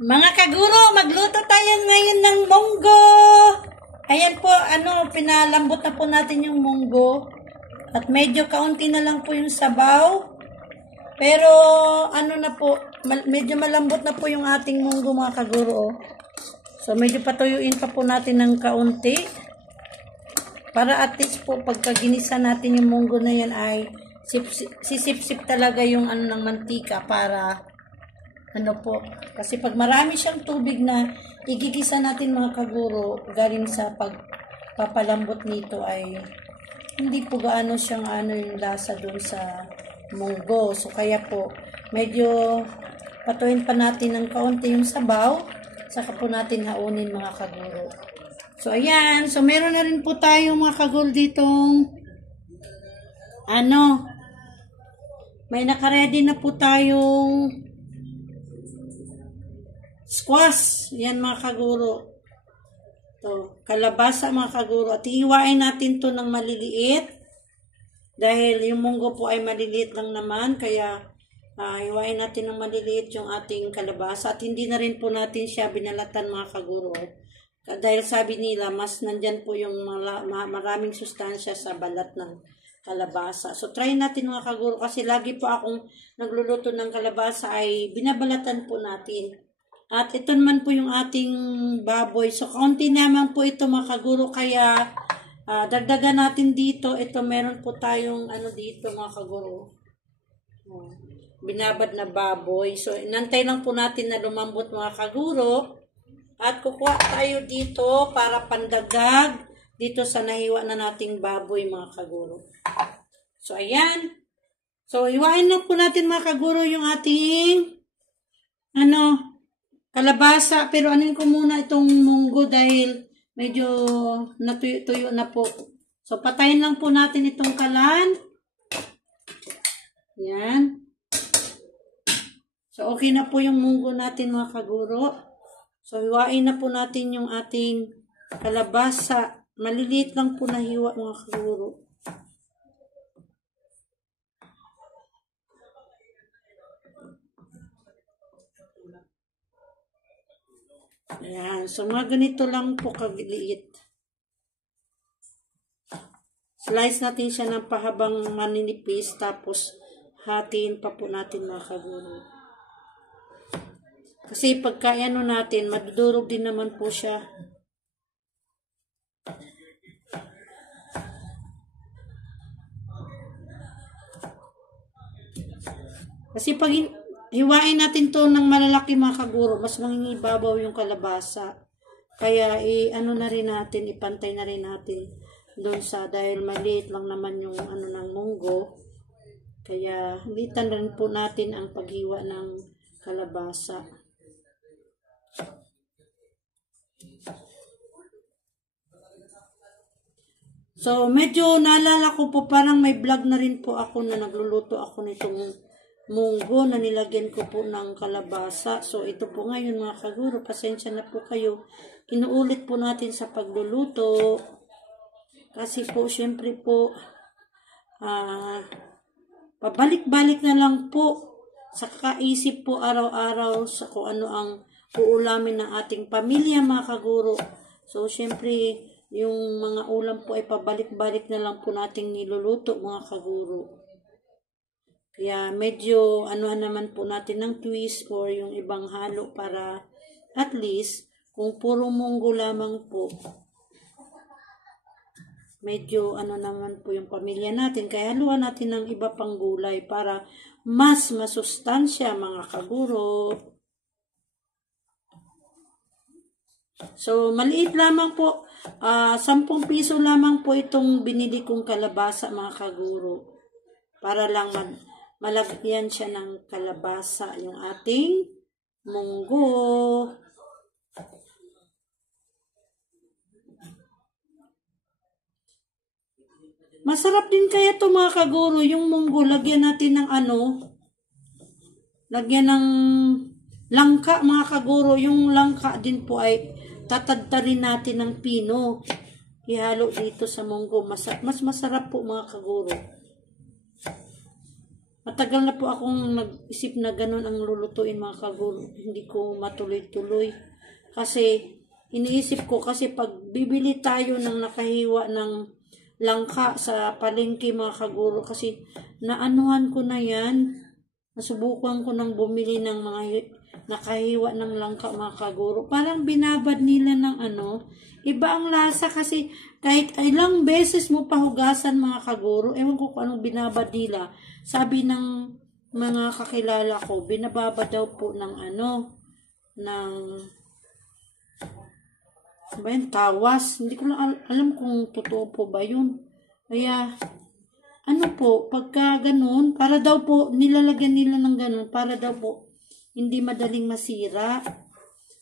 Mga kaguro, magluto tayo ngayon ng munggo. Ayan po, pinalambot na po natin yung munggo. At medyo kaunti na lang po yung sabaw. Pero, medyo malambot na po yung ating munggo mga kaguro. So, medyo patuyuin pa po natin ng kaunti. Para at least po, pagka ginisa natin yung munggo na yan ay sisip-sip talaga yung ng mantika para kasi pag marami siyang tubig na igigisa natin mga kaguro, galing sa pagpapalambot nito ay hindi po gaano siyang yung lasa doon sa munggo. So kaya po, medyo patuin pa natin ng kaunti yung sabaw, saka po natin haunin mga kaguro. So ayan, so meron na rin po tayong mga kaguro ditong may nakaredy na po tayong squash. Yan mga kaguro. To, kalabasa mga kaguro. At iiwain natin to ng maliliit. Dahil yung munggo po ay maliliit lang naman. Kaya iiwain natin ng maliliit yung ating kalabasa. At hindi na rin po natin siya binalatan mga kaguro. Dahil sabi nila, mas nandyan po yung maraming sustansya sa balat ng kalabasa. So, try natin mga kaguro. Kasi lagi po akong nagluluto ng kalabasa ay binabalatan po natin. At ito naman po yung ating baboy. So, kaunti naman po ito mga kaguro. Kaya, dagdagan natin dito. Ito, meron po tayong dito mga kaguro. Binabad na baboy. So, inantay lang po natin na lumambot mga kaguro. At kukuha tayo dito para pandagdag dito sa nahiwa na nating baboy mga kaguro. So, ayan. So, hiwain na po natin mga kaguro yung ating kalabasa, pero anin ko muna itong munggo dahil medyo natuyo-tuyo na po. So, patayin lang po natin itong kalan. Yan. So, okay na po yung munggo natin mga kaguro. So, hiwain na po natin yung ating kalabasa. Maliliit lang po na hiwa mga kaguro. Ayan. So, mga ganito lang po kagiliit. Slice natin siya ng pahabang maninipis. Tapos, hatiin pa po natin mga kaguro. Kasi pagka natin, madudurog din naman po siya. Kasi pag hiwain natin to ng malalaki mga kaguro, mas mangingibabaw yung kalabasa. Kaya na rin natin, ipantay na rin natin doon dahil maliit lang naman yung ng munggo. Kaya litan rin po natin ang paghiwa ng kalabasa. So, medyo naalala ko po parang may vlog na rin po ako na nagluluto ako nitong munggo na nilagyan ko po ng kalabasa. So, ito po ngayon mga kaguro. Pasensya na po kayo. Inuulit po natin sa pagluluto. Kasi po, syempre po, pabalik-balik na lang po sa kakaisip po araw-araw sa kung ano ang uulamin ng ating pamilya mga kaguro. So, syempre, yung mga ulam po ay pabalik-balik na lang po nating niluluto mga kaguro. Kaya medyo naman po natin ng twist or yung ibang halo para at least kung puro munggo lamang po, medyo naman po yung pamilya natin. Kaya haluan natin ng iba pang gulay para mas masustansya mga kaguro. So, maliit lamang po. 10 piso lamang po itong binili kong kalabasa mga kaguro. Para lang malagyan siya ng kalabasa yung ating munggo. Masarap din kaya ito mga kaguro, yung munggo, lagyan natin ng lagyan ng langka mga kaguro. Yung langka din po ay tatadtarin natin ng pino. Ihalo dito sa munggo. Mas masarap po mga kaguro. Matagal na po akong nag-isip na ganun ang lulutuin mga kaguro. Hindi ko matuloy-tuloy. Kasi iniisip ko kasi pag bibili tayo ng nakahiwa ng langka sa palengke mga kaguro kasi naanuhan ko na yan. Nasubukan ko nang bumili ng mga nakahiwa ng langka mga kaguro. Parang binabad nila ng iba ang lasa kasi kahit ilang beses mo pahugasan mga kaguro, ewan ko kung anong binabad nila. Sabi ng mga kakilala ko, binababa daw po ng ng ba yun, tawas. Hindi ko lang alam kung totoo po ba yun. Kaya, pagka ganun, para daw po, nilalagyan nila ng ganun, para daw po, hindi madaling masira.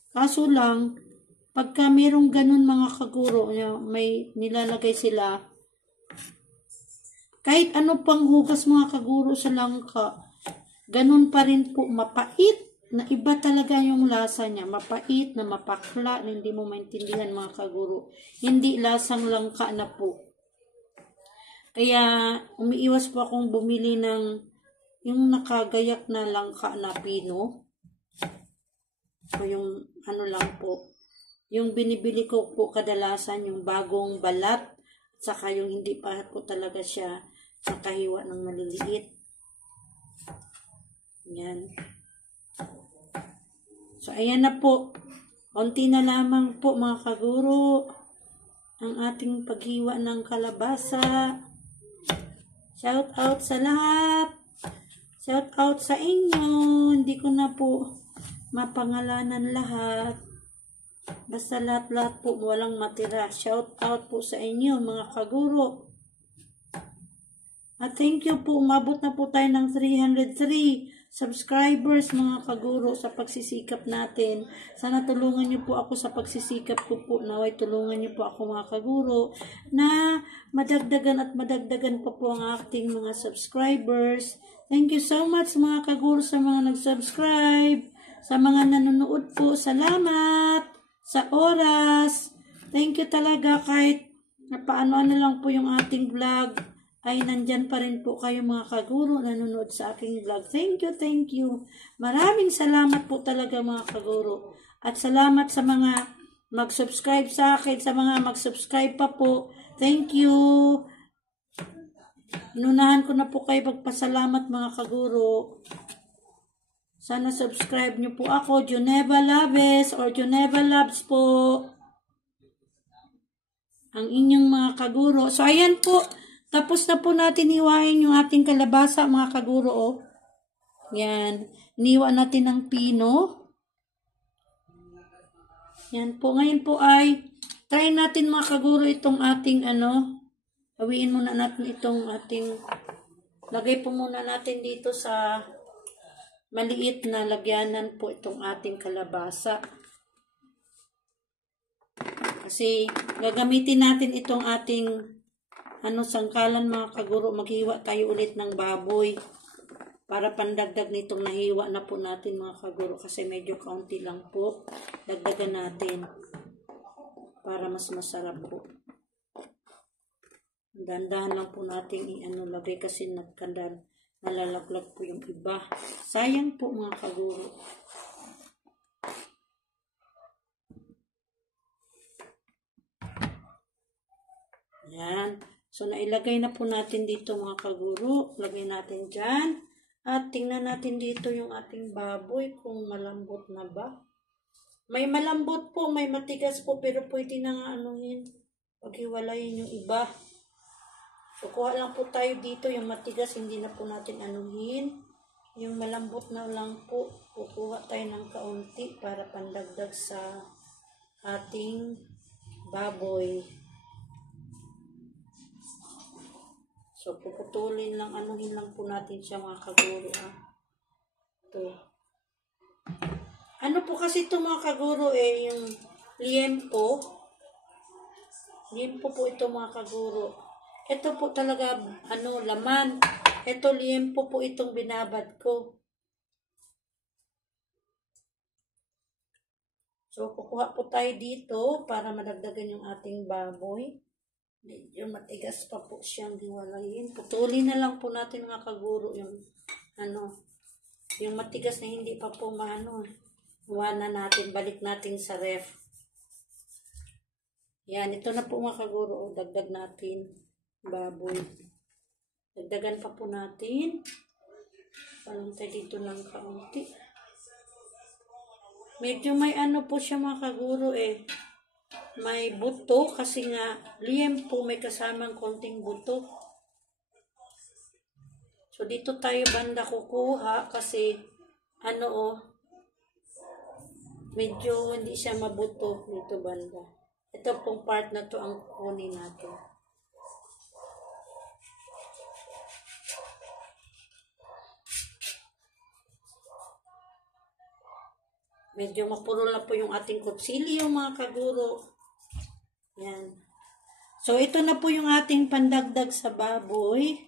Kaso lang, pagka mayroong ganun mga kaguro, may nilalagay sila, kahit ano pang hugas mga kaguro sa langka, ganun pa rin po mapait. Na iba talaga yung lasa niya. Mapait, na mapakla, na hindi mo maintindihan mga kaguro. Hindi lasang langka na po. Kaya, umiiwas po akong bumili ng yung nakagayak na langka na pino. O yung lang po. Yung binibili ko po kadalasan yung bagong balat. Saka yung hindi pa po talaga siya nakahiwa ng maliliit. Yan. So, ayan na po. Konti na lamang po mga kaguro ang ating paghiwa ng kalabasa. Shout out sa lahat. Shout out sa inyo. Hindi ko na po mapangalanan lahat. Basta lahat-lahat po walang matira. Shout out po sa inyo mga kaguro. At thank you po. Umabot na po tayo ng 303 subscribers mga kaguro sa pagsisikap natin. Sana tulungan niyo po ako sa pagsisikap ko po. Naway tulungan niyo po ako mga kaguro na madagdagan at madagdagan pa po ang ating mga subscribers. Thank you so much mga kaguro sa mga nag-subscribe. Sa mga nanonood po, salamat sa oras. Thank you talaga kahit paano lang po yung ating vlog. Ay nandyan pa rin po kayo mga kaguro nanonood sa aking vlog. Thank you, thank you. Maraming salamat po talaga mga kaguro. At salamat sa mga mag-subscribe sa akin, sa mga mag-subscribe pa po. Thank you. Inunahan ko na po kayo magpasalamat mga kaguro. Sana subscribe nyo po ako, Juneva Loves or Juneva Loves po. Ang inyong mga kaguro. So ayan po. Tapos na po natin hiwain yung ating kalabasa, mga kaguro, oh. Yan. Niwa natin ng pino. Yan po. Ngayon po ay, try natin mga kaguro itong ating, hawiin muna natin itong ating, lagay po muna natin dito sa maliit na lagyanan po itong ating kalabasa. Kasi, gagamitin natin itong ating sangkalan mga kaguro, maghiwa tayo ulit ng baboy para pandagdag nitong nahiwa na po natin mga kaguro kasi medyo kaunti lang po. Dagdagan natin para mas masarap po. Dandahan lang po natin lagay kasi nalalaglag po yung iba. Sayang po mga kaguro. Yan. So, nailagay na po natin dito mga kaguro. Lagay natin dyan. At tingnan natin dito yung ating baboy kung malambot na ba. May malambot po, may matigas po, pero pwede na nga paghiwalayin yung iba. So, kuha lang po tayo dito. Yung matigas, hindi na po natin anuhin. Yung malambot na lang po, kukuha tayo ng kaunti para pandagdag sa ating baboy. So, puputulin lang, anuhin lang po natin siya mga kaguro. Ito. Ano po kasi ito mga kaguro yung liempo. Liempo po ito mga kaguro. Ito po talaga, laman. Ito liempo po itong binabad ko. So, kukuha po tayo dito para madagdagan yung ating baboy. Medyo matigas pa po siyang hiwalayin. Putulin na lang po natin mga kaguro yung yung matigas na hindi pa po maano. Iwanan natin, balik natin sa ref. Yan, ito na po mga kaguro. Dagdag natin baboy. Dagdagan pa po natin. Parang tayo dito ng kaunti. Medyo may ano po siya mga kaguro eh. May buto kasi nga liempo may kasamang konting buto. So dito tayo banda kukuha kasi medyo hindi siya mabuto dito banda. Ito pong part na to ang kunin natin. Medyo mapuro na po yung ating kutsilyo mga kaguro. Yan. So, ito na po yung ating pandagdag sa baboy.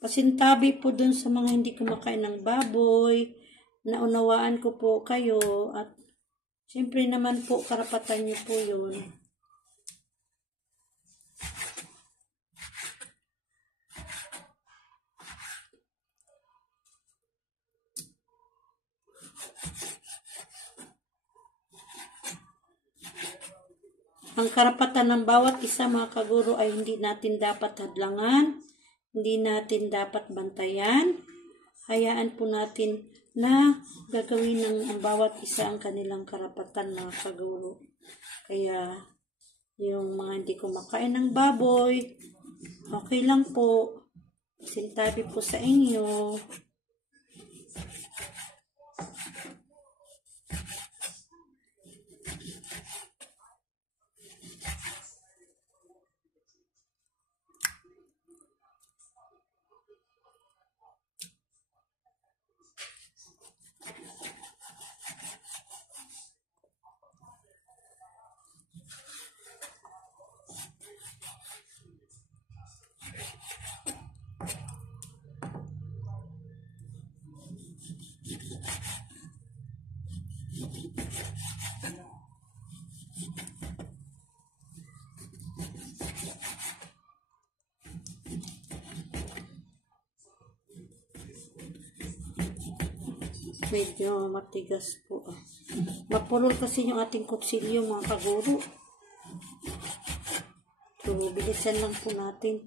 Pasintabi po dun sa mga hindi kumakain ng baboy. Naunawaan ko po kayo. At, siyempre naman po, karapatan niyo po yun. Ang karapatan ng bawat isa mga kaguro ay hindi natin dapat hadlangan, hindi natin dapat bantayan. Hayaan po natin na gagawin ng bawat isa ang kanilang karapatan mga kaguro. Kaya yung mga hindi kumakain ng baboy, okay lang po. Sintabi po sa inyo. Medyo matigas po. Mapulol kasi yung ating kutsilyo mga kaguro. So, bilisan lang po natin.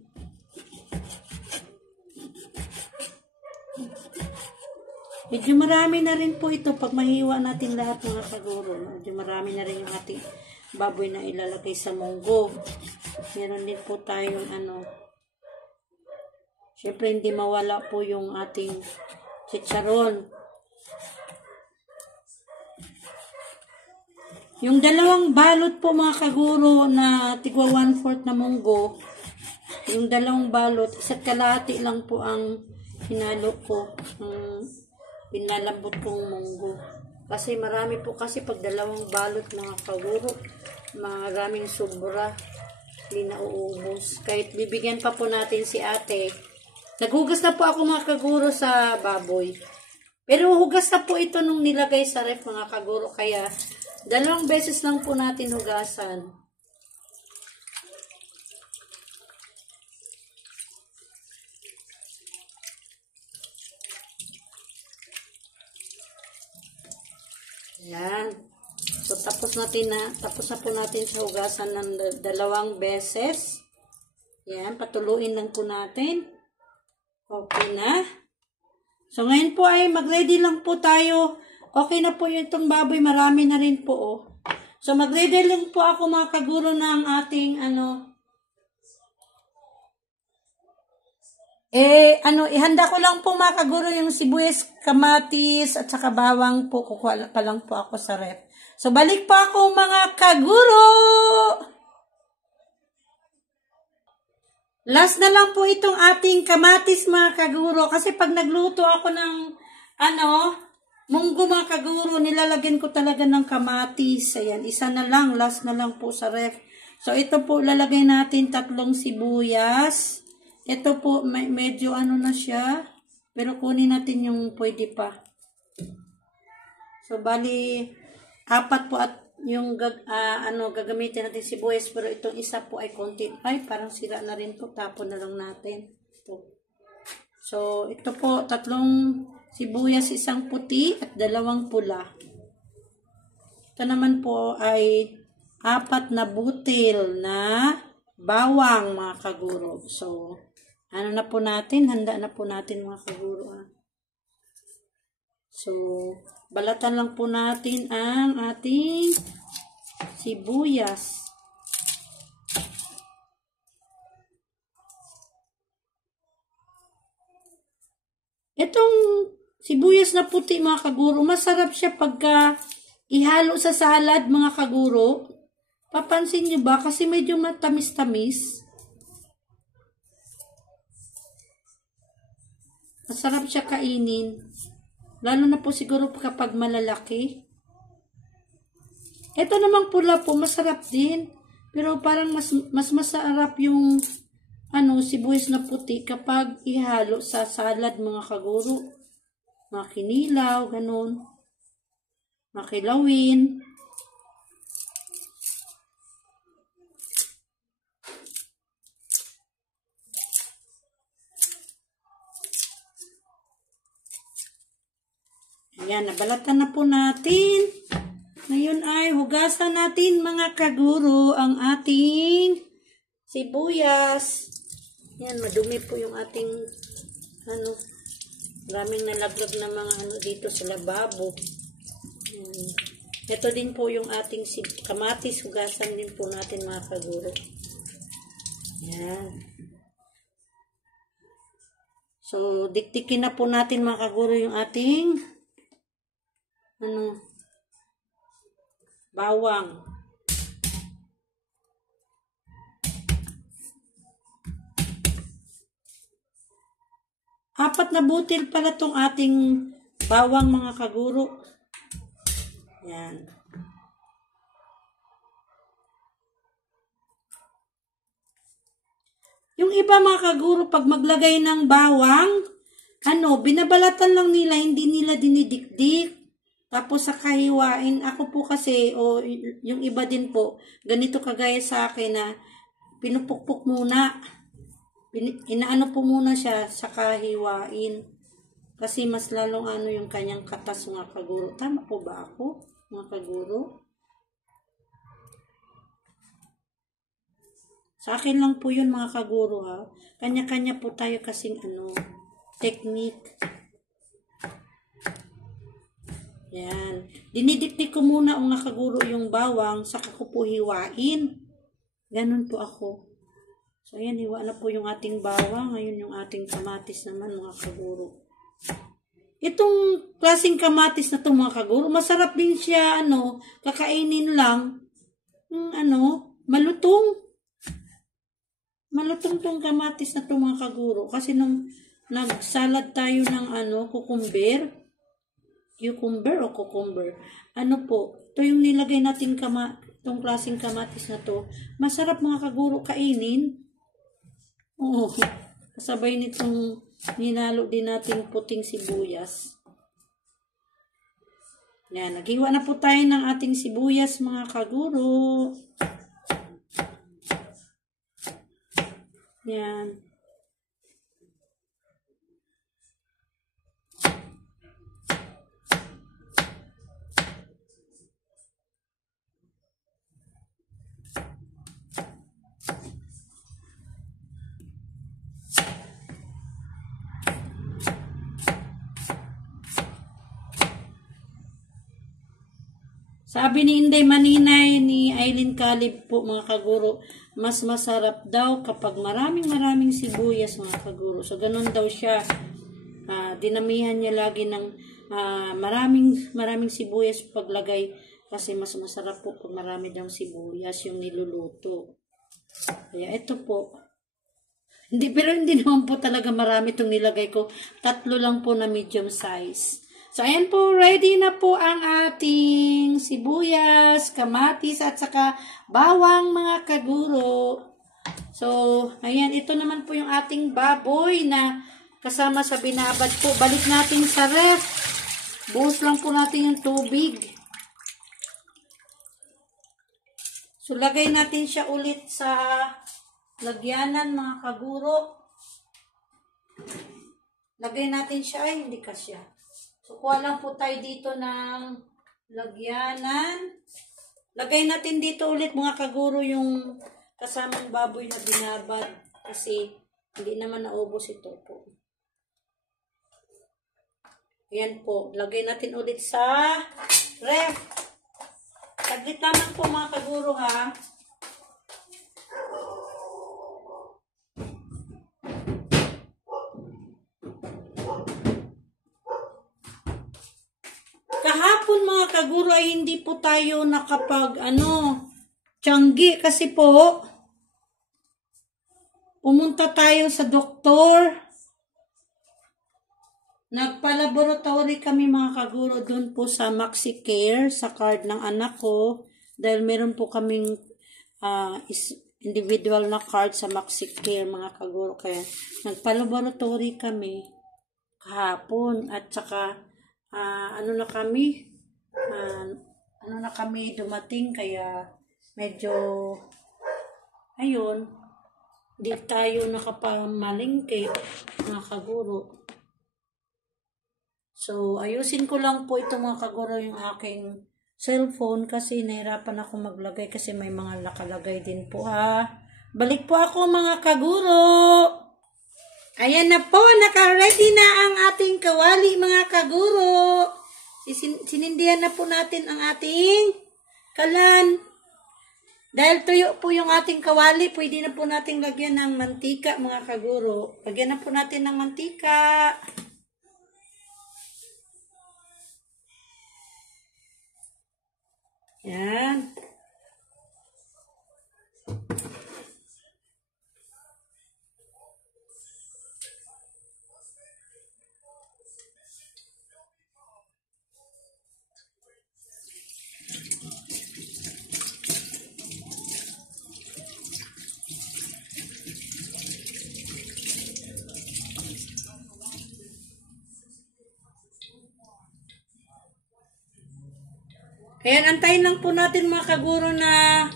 Medyo marami na rin po ito pag mahiwa natin lahat mga kaguro. Medyo marami na rin yung ating baboy na ilalagay sa munggo. Meron din po tayong syempre hindi mawala po yung ating chicharon. Yung dalawang balot po mga kaguro na tigwa 1/4 na munggo, yung dalawang balot, isa't kalahati lang po ang hinalo ko, pinalambot kong munggo. Kasi marami po kasi pag dalawang balot mga kaguro, maraming sobra, hindi na uubos. Kahit bibigyan pa po natin si ate. Naghugas na po ako mga kaguro sa baboy. Pero hugas na po ito nung nilagay sa ref mga kaguro, kaya dalawang beses lang po natin hugasan. Yan. So, tapos na po natin sa hugasan ng dalawang beses. Yan, patuluin lang po natin. Okay na. So, ngayon po ay mag-ready lang po tayo. Okay na po yung itong baboy, marami na rin po, oh. So, mag-ready lang po ako mga kaguro ng ating, ihanda ko lang po mga kaguro yung sibuyas, kamatis, at saka bawang po, kukuha pa lang po ako sa ref. So, balik pa ako mga kaguro! Last na lang po itong ating kamatis mga kaguro, kasi pag nagluto ako ng, munggo mga kaguro, nilalagyan ko talaga ng kamatis. Ayan, isa na lang, last na lang po sa ref. So, ito po, lalagay natin 3 sibuyas. Ito po, medyo na siya. Pero kunin natin yung pwede pa. So, bali, 4 po at yung gagamitin natin sibuyas, pero itong isa po ay konti. Ay, parang sira na rin po. Tapon na lang natin. Ito. So, ito po, 3 sibuyas, 1 puti at 2 pula. Ito naman po ay 4 na butil na bawang, mga kaguro. So, ano na po natin? Handa na po natin, mga kaguro. So, balatan lang po natin ang ating sibuyas. Itong sibuyas na puti, mga kaguro, masarap siya pagka ihalo sa salad, mga kaguro. Papansin nyo ba? Kasi medyo matamis-tamis. Masarap siya kainin. Lalo na po siguro kapag malalaki. Ito namang pula po, masarap din. Pero parang mas masarap yung sibuyas na puti kapag ihalo sa salad, mga kaguro. Mga kinilaw, ganun. Makilawin. Ayan, nabalatan na po natin. Ngayon ay hugasan natin, mga kaguro, ang ating sibuyas. Ayan, madumi po yung ating maraming nalaglag na mga dito sa lababo. Ayan. Ito din po yung ating kamatis. Hugasan din po natin, mga kaguro. Ayan. So, diktikin na po natin, mga kaguro, yung ating bawang. Apat na butil pala tong ating bawang, mga kaguro. Yan. Yung iba, mga kaguro, pag maglagay ng bawang, binabalatan lang nila, hindi nila dinidikdik. Tapos sa kahiwain, ako po kasi, yung iba din po, ganito kagaya sa akin na pinupukpuk muna. Inaano po muna siya sa kahiwain. Kasi mas lalong yung kanyang katas, mga kaguro. Tama po ba ako, mga kaguro? Sa akin lang po yun, mga kaguro, ha. Kanya-kanya po tayo kasing technique. Yan. Dinidikdik ko muna, mga kaguro, yung bawang, saka ko po hiwain. Ganun po ako. So, ayan, hiwa na po yung ating bawang. Ngayon yung ating kamatis naman, mga kaguro. Itong klaseng kamatis na to, mga kaguro, masarap din siya, kakainin lang. Malutong. Malutong tong kamatis na to, mga kaguro. Kasi nung nagsalad tayo ng cucumber o cucumber. Ito yung nilagay natin itong klaseng kamatis na to. Masarap, mga kaguro, kainin. Oo. Kasabay nitong ninalo din natin puting sibuyas. Yan. Naghiwa na po tayo ng ating sibuyas, mga kaguro. Yan. Sabi ni Inday Maninay ni Aileen Calib po, mga kaguro, mas masarap daw kapag maraming sibuyas, mga kaguro. So, ganun daw siya. Dinamihan niya lagi ng maraming sibuyas paglagay kasi mas masarap po pag marami daw sibuyas yung niluluto. Kaya ito po. Pero hindi naman po talaga marami itong nilagay ko. 3 lang po na medium size. So, ayan po, ready na po ang ating sibuyas, kamatis, at saka bawang, mga kaguro. So, ayan, ito naman po yung ating baboy na kasama sa binabad po. Balik natin sa ref. Buhos lang po natin yung tubig. So, lagay natin siya ulit sa lagyanan, mga kaguro. Lagay natin siya. Ay, hindi kasya. So, kuha lang po tayo dito ng lagyanan. Lagay natin dito ulit, mga kaguro, yung kasamang baboy na binabad. Kasi, hindi naman naubos ito po. Ayan po. Lagay natin ulit sa ref. Saglit naman po, mga kaguro, ha. Kahapon, mga kaguro, ay hindi po tayo tiyanggi kasi po pumunta tayo sa doktor. Nagpa-laboratory kami, mga kaguro, doon po sa MaxiCare, sa card ng anak ko. Dahil meron po kaming individual na card sa MaxiCare, mga kaguro. Kaya nagpa-laboratory kami kahapon. At saka, dumating. Kaya medyo, ayun, di tayo nakapamalingke, mga kaguro. So, ayusin ko lang po ito, mga kaguro, yung aking cellphone kasi nahirapan ako maglagay kasi may mga nakalagay din po, ha. Balik po ako, mga kaguro. Ayan na po, naka-ready na ang ating kawali, mga kaguro. Sinindihan na po natin ang ating kalan. Dahil tuyo po yung ating kawali, pwede na po natin lagyan ng mantika, mga kaguro. Lagyan na po natin ng mantika. Yan. Ayan, antayin lang po natin, mga kaguro, na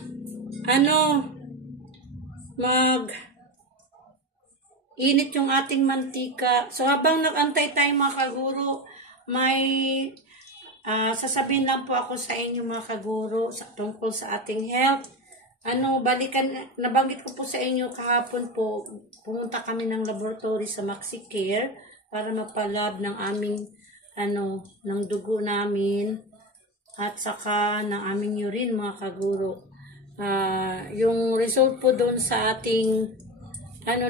init yung ating mantika. So, habang nag-antay tayo, mga kaguro, may sasabihin lang po ako sa inyo, mga kaguro, tungkol sa ating health. Nabanggit ko po sa inyo kahapon po, pumunta kami ng laboratory sa MaxiCare para mapalab ng aming, ng dugo namin. At saka ng aming urine, mga kaguro. Yung result po doon sa ating,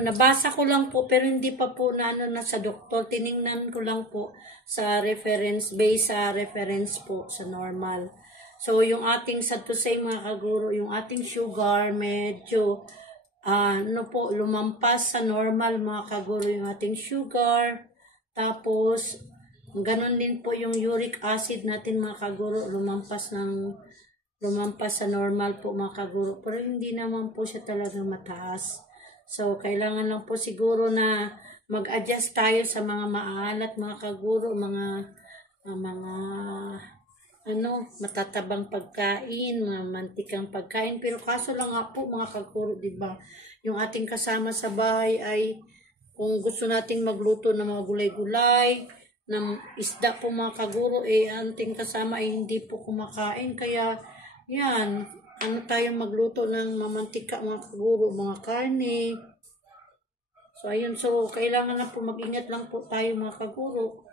nabasa ko lang po, pero hindi pa po na sa doktor. Tiningnan ko lang po sa reference, based sa reference po, sa normal. So, yung ating, sad to say, mga kaguro, yung ating sugar, medyo, lumampas sa normal, mga kaguro, yung ating sugar. Tapos, ganon din po yung uric acid natin, mga kaguro, lumampas sa normal po, mga kaguro. Pero hindi naman po siya talagang mataas. So, kailangan lang po siguro na mag-adjust tayo sa mga maalat, mga kaguro, mga matatabang pagkain, mga mantikang pagkain. Pero kaso lang nga po, mga kaguro, diba? Yung ating kasama sa bahay ay, kung gusto nating magluto ng mga gulay-gulay, ng isda po, mga kaguro, ating kasama ay hindi po kumakain. Kaya, yan, tayo magluto ng mamantika, mga kaguro, mga karne. So, ayun, so, kailangan na po mag-ingat lang po tayo, mga kaguro.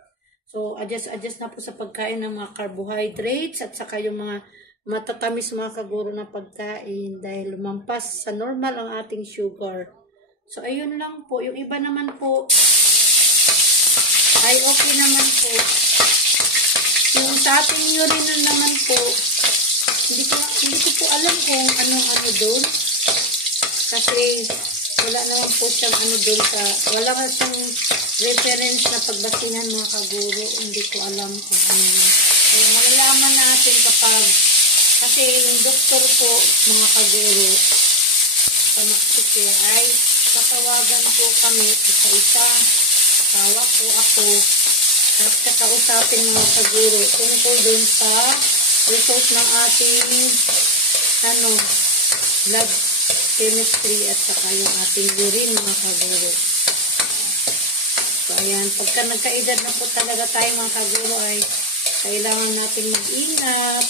So, adjust na po sa pagkain ng mga carbohydrates at saka yung mga matatamis, mga kaguro, na pagkain dahil lumampas sa normal ang ating sugar. So, ayun lang po. Yung iba naman po, ay okay naman po. Yung sa ating urine naman po, hindi ko po alam kung ano doon. Kasi wala naman po siyang doon wala nga siyang reference na pagbasihan, mga kaguro. Hindi ko alam kung ano yun. So, malalaman natin kasi yung doktor po, mga kaguro, sa MaxiCare ay tatawagan po kami isa-isa. Tawa po ako at kakausapin, mga kaguro, tungkol dun sa result ng ating blood chemistry at saka yung ating urine, mga kaguro. So, ayan. Pagka nagkaedad na po talaga tayo, mga kaguro, ay kailangan natin mag-ingat.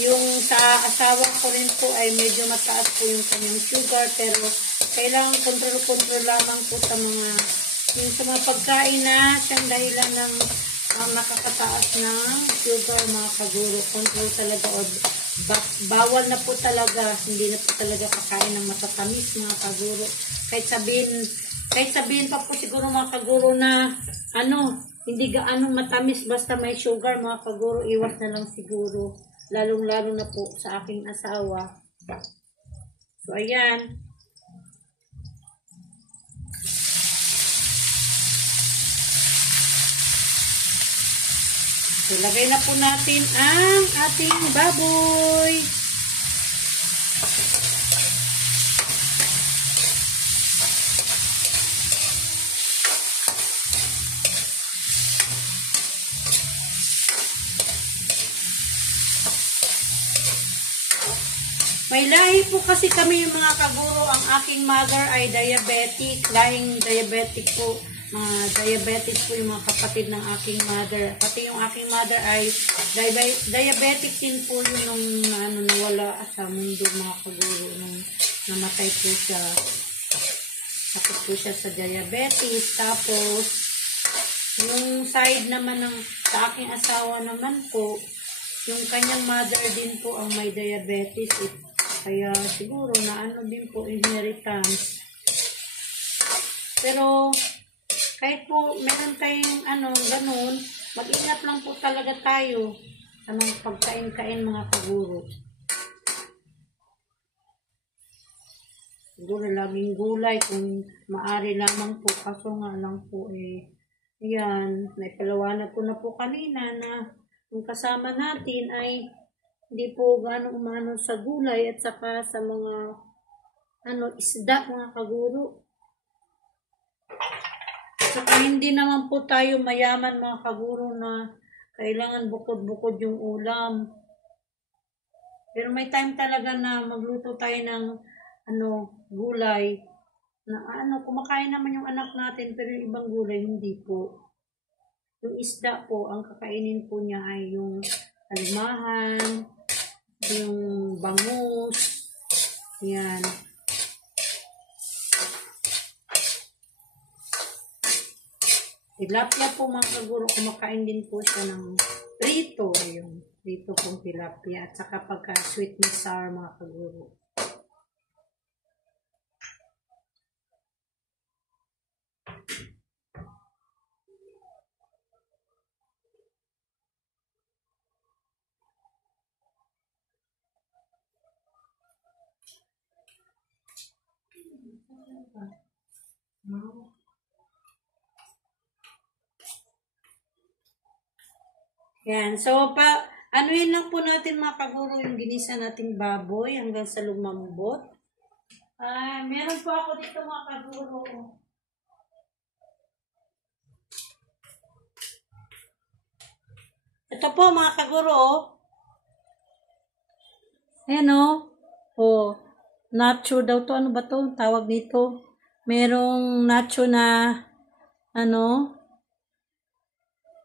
Yung sa asawa ko rin po ay medyo mataas po yung kanyang sugar, pero kailangan kontrol-kontrol lamang po sa mga pagkain na siyang dahilan ng nakakataas ng sugar, mga kaguro. Control talaga, o bawal na po talaga, hindi na po talaga kakain ng matatamis, mga kaguro. Kahit sabihin pa po siguro, mga kaguro, na hindi gaano matamis, basta may sugar, mga kaguro, iwas na lang siguro. Lalong-lalo na po sa aking asawa. So, ayan. Ilagay na po natin ang ating baboy. May lahi po kasi kami, mga kaguro. Ang aking mother ay diabetic. Lahing diabetic po. Mga diabetic po yung mga kapatid ng aking mother. Pati yung aking mother ay diabetic din po yun nung nawala sa mundo, mga kaguro. Nung namatay po siya. Tapos po siya sa diabetes. Tapos, yung side naman sa aking asawa naman po, yung kanyang mother din po ang may diabetes. Kaya siguro na din po inheritance. Pero kahit po meron tayong ganun, mag-ingat lang po talaga tayo sa mga pagkain-kain, mga kaguro. Siguro laging gulay kung maari lamang po. Kaso nga lang po yan, naipalawanag ko na po kanina na yung kasama natin ay hindi po gaano umano sa gulay at saka sa mga isda, mga kaguro. Saka hindi naman po tayo mayaman, mga kaguro, na kailangan bukod-bukod yung ulam. Pero may time talaga na magluto tayo ng gulay na kumakain naman yung anak natin, pero yung ibang gulay hindi po. Yung isda po, ang kakainin po niya ay yung alimahan, yung bangus, yan. Tilapia po, mga kaguro, kumakain din po siya ng prito, yung prito pong tilapia, at saka pagka sweet and sour, mga kaguro. Yan. So, anuhin lang po natin, mga kaguro, yung ginisa nating baboy hanggang sa lumambot. Meron po ako dito, mga kaguro. Ito po, mga kaguro. Ayan nacho daw to. Ano ba to? Tawag dito. Merong nacho na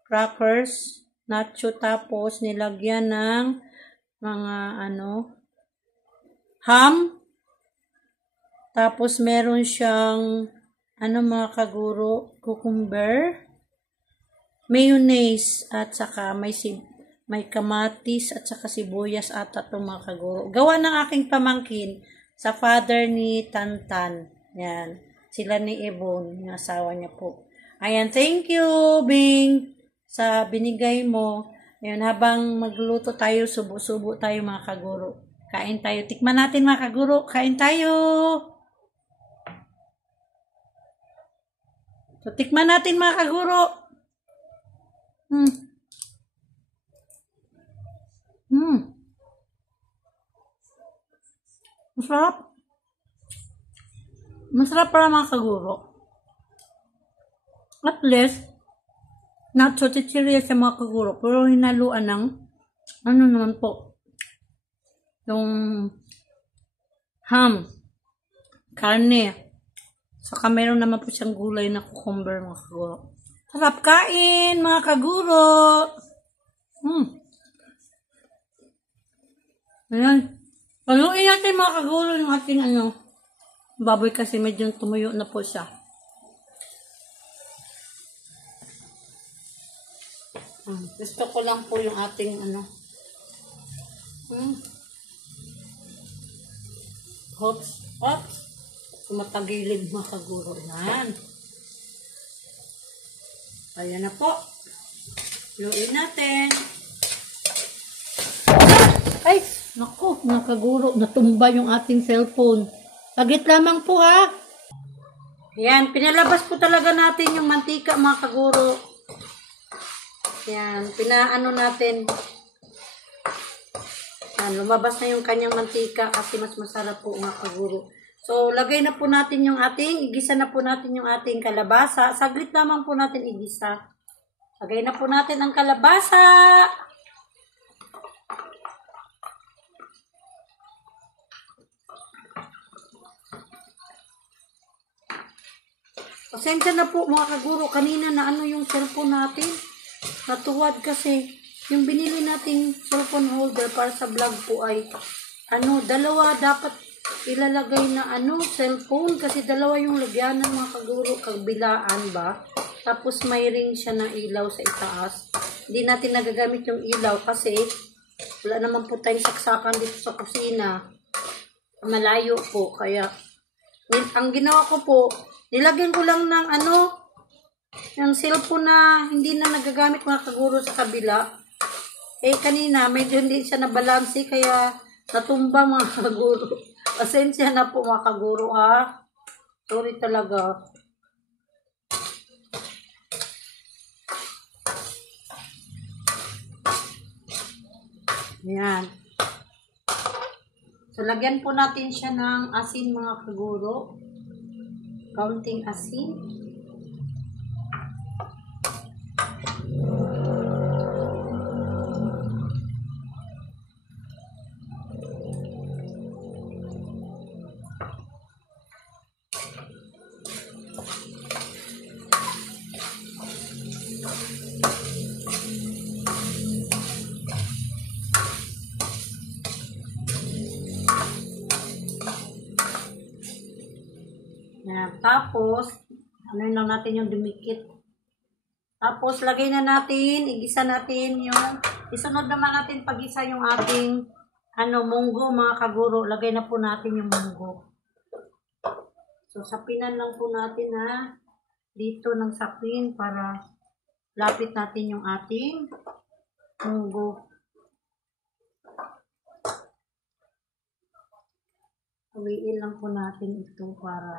crackers. Nacho, tapos nilagyan ng mga ham. Tapos meron siyang mga kaguro, cucumber, mayonnaise, at saka may kamatis at saka sibuyas ata itong, mga kaguro. Gawa ng aking pamangkin sa father ni Tantan. Yan. Sila ni Ebon, yung asawa niya po. Ayan, thank you, Bing, sa binigay mo. Ayan, habang magluto tayo, subo-subo tayo, mga kaguro. Kain tayo. Tikman natin, mga kaguro. Kain tayo. So, tikman natin, mga kaguro. Masarap. Masarap para, mga kaguro. At least, not so chichirya sa, mga kaguro, pero hinaluan ng naman po, yung ham, karne. Saka meron naman po siyang gulay na cucumber, mga kaguro. Sarap kain, mga kaguro. Ayan. Paluin natin, mga kaguro, yung ating baboy kasi medyo tumuyo na po siya. Gusto ko lang po yung ating hot. Tumatagilid, mga kaguro. Yan. Ayan na po. Luin natin. Ay! Naku, mga kaguro. Natumba yung ating cellphone. Saglit lamang po, ha. Ayan. Pinalabas po talaga natin yung mantika, mga kaguro. Ayan. Pinaano natin. Ayan. Lumabas na yung kanyang mantika kasi mas masarap po, mga kaguro. So, lagay na po natin yung igisa na po natin yung ating kalabasa. Saglit lamang po natin igisa. Lagay na po natin ang kalabasa. Pasensya na po, mga kaguro. Kanina na yung cellphone natin. Natuwad kasi yung binili nating cellphone holder para sa vlog po ay dalawa dapat ilalagay na cellphone kasi dalawa yung lagyanan, mga kaguro, kabilaan ba. Tapos may ring siya na ilaw sa itaas. Hindi natin nagagamit yung ilaw kasi wala naman po tayong saksakan dito sa kusina. Malayo po. Kaya ang ginawa ko po, nilagyan ko lang ng yung cellphone na hindi na nagagamit, mga kaguro, sa kabila. Kanina medyo hindi siya nabalansi kaya natumba, mga kaguro. Pasensya na po, mga kaguro, ha. Sorry talaga. Ayan. So, lagyan po natin siya ng asin, mga kaguro. Kaunting asin. Tapos, lang natin yung dumikit. Tapos, lagay na natin, igisa natin isunod naman natin pag-isa yung ating, munggo, mga kaguro. Lagay na po natin yung munggo. So, sapinan lang po natin, ha, dito ng sapin para lapit natin yung ating munggo. Hawiin lang po natin ito para